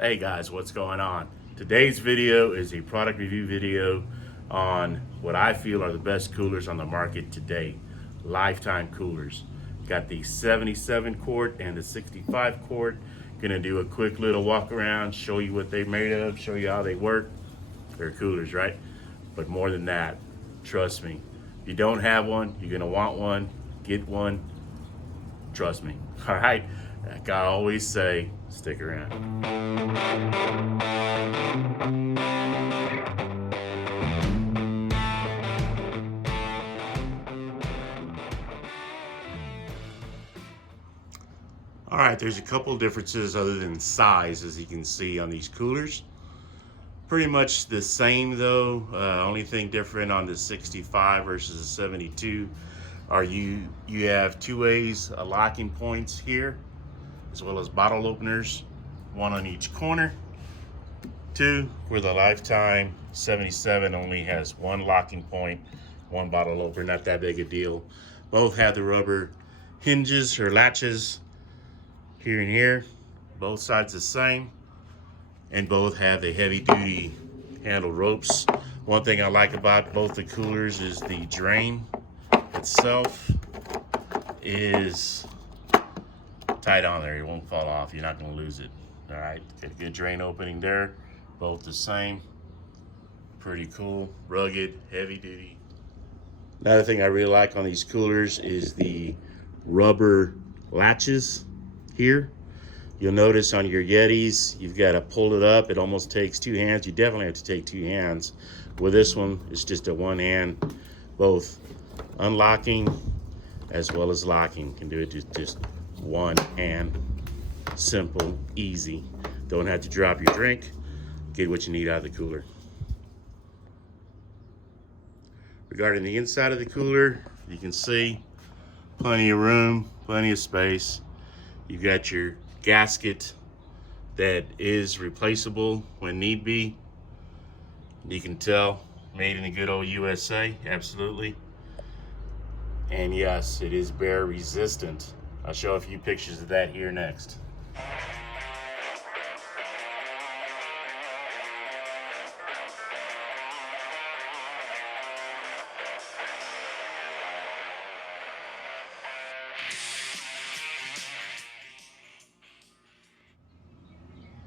Hey guys, what's going on? Today's video is a product review video on what I feel are the best coolers on the market today. Lifetime coolers. Got the 77 quart and the 65 quart. Gonna do a quick little walk around, show you what they're made of, show you how they work. They're coolers, right? But more than that, trust me, if you don't have one, you're gonna want one, get one, trust me. All right, like I always say, stick around. All right, there's a couple differences other than size, as you can see on these coolers. Pretty much the same though. Only thing different on the 65 versus the 72 are you have two ways of locking points here, as well as bottle openers, one on each corner. Two, where the Lifetime 77 only has one locking point, one bottle opener, not that big a deal. Both have the rubber hinges or latches here and here, both sides the same, and both have the heavy duty handle ropes. One thing I like about both the coolers is the drain itself is tight on there. It won't fall off. You're not going to lose it. All right, got a good drain opening there. Both the same. Pretty cool, rugged, heavy duty. Another thing I really like on these coolers is the rubber latches here. You'll notice on your Yetis, you've got to pull it up. It almost takes two hands. You definitely have to take two hands. With this one, it's just a one hand, both unlocking as well as locking. You can do it just one hand. Simple, easy. Don't have to drop your drink. Get what you need out of the cooler. Regarding the inside of the cooler, you can see plenty of room, plenty of space. You've got your gasket that is replaceable when need be. You can tell, made in the good old USA, absolutely. And yes, it is bear resistant. I'll show a few pictures of that here next.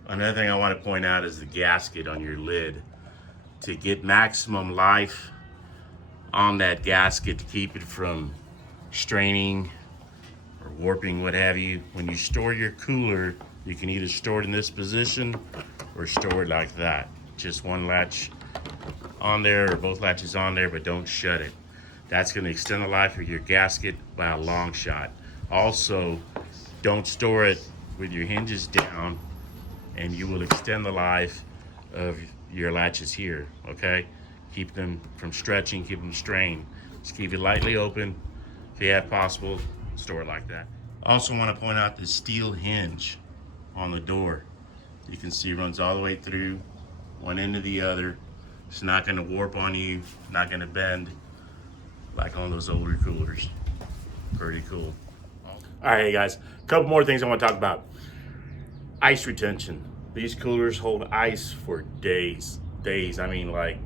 Another thing I want to point out is the gasket on your lid. To get maximum life on that gasket, to keep it from straining or warping, what have you, when you store your cooler, you can either store it in this position or store it like that. Just one latch on there or both latches on there, but don't shut it. That's going to extend the life of your gasket by a long shot. Also, don't store it with your hinges down, and you will extend the life of your latches here, okay? Keep them from stretching, keep them strained. Just keep it lightly open. If you have possible, store it like that. Also want to point out the steel hinge on the door. You can see it runs all the way through, one end to the other. It's not gonna warp on you, not gonna bend like on those older coolers. Pretty cool. All right, guys, a couple more things I want to talk about. Ice retention. These coolers hold ice for days. I mean, like,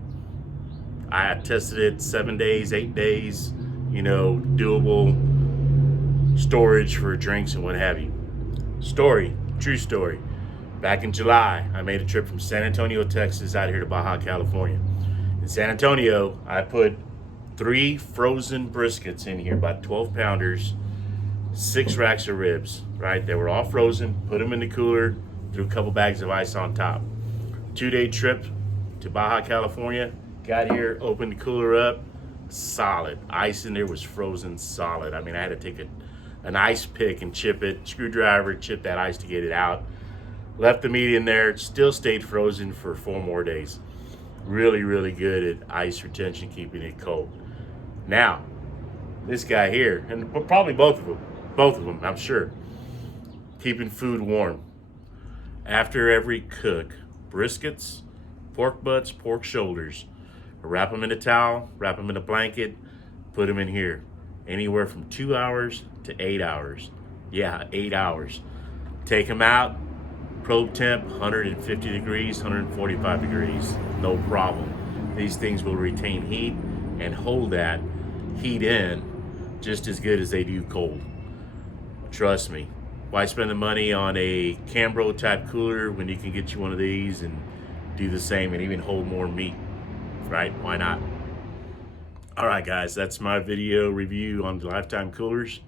I tested it 7 days, 8 days, doable storage for drinks and what have you. True story. Back in July, I made a trip from San Antonio, Texas, out here to Baja, California. In San Antonio, I put 3 frozen briskets in here, about 12 pounders, 6 racks of ribs, right? They were all frozen, put them in the cooler, threw a couple bags of ice on top. 2-day trip to Baja, California. Got here, opened the cooler up, solid. Ice in there was frozen solid. I mean, I had to take an ice pick and chip it, screwdriver, chip that ice to get it out. Left the meat in there, it still stayed frozen for 4 more days. Really, really good at ice retention, keeping it cold. Now, this guy here, and probably both of them, I'm sure, keeping food warm. After every cook, briskets, pork butts, pork shoulders, wrap them in a towel, wrap them in a blanket, put them in here. Anywhere from 2 hours to 8 hours. Yeah, 8 hours. Take them out, Probe temp, 150 degrees, 145 degrees, no problem. These things will retain heat and hold that heat in just as good as they do cold. Trust me. Why spend the money on a Cambro type cooler when you can get you one of these and do the same and even hold more meat, right? Why not? All right, guys, that's my video review on the Lifetime coolers.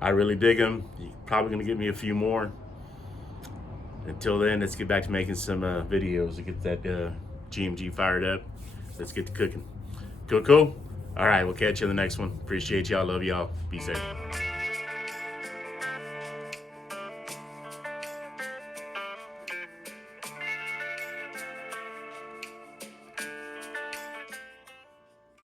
I really dig them. You're probably gonna get me a few more. Until then, let's get back to making some videos to get that GMG fired up. Let's get to cooking. Cool? All right, we'll catch you in the next one. Appreciate y'all. Love y'all. Be safe.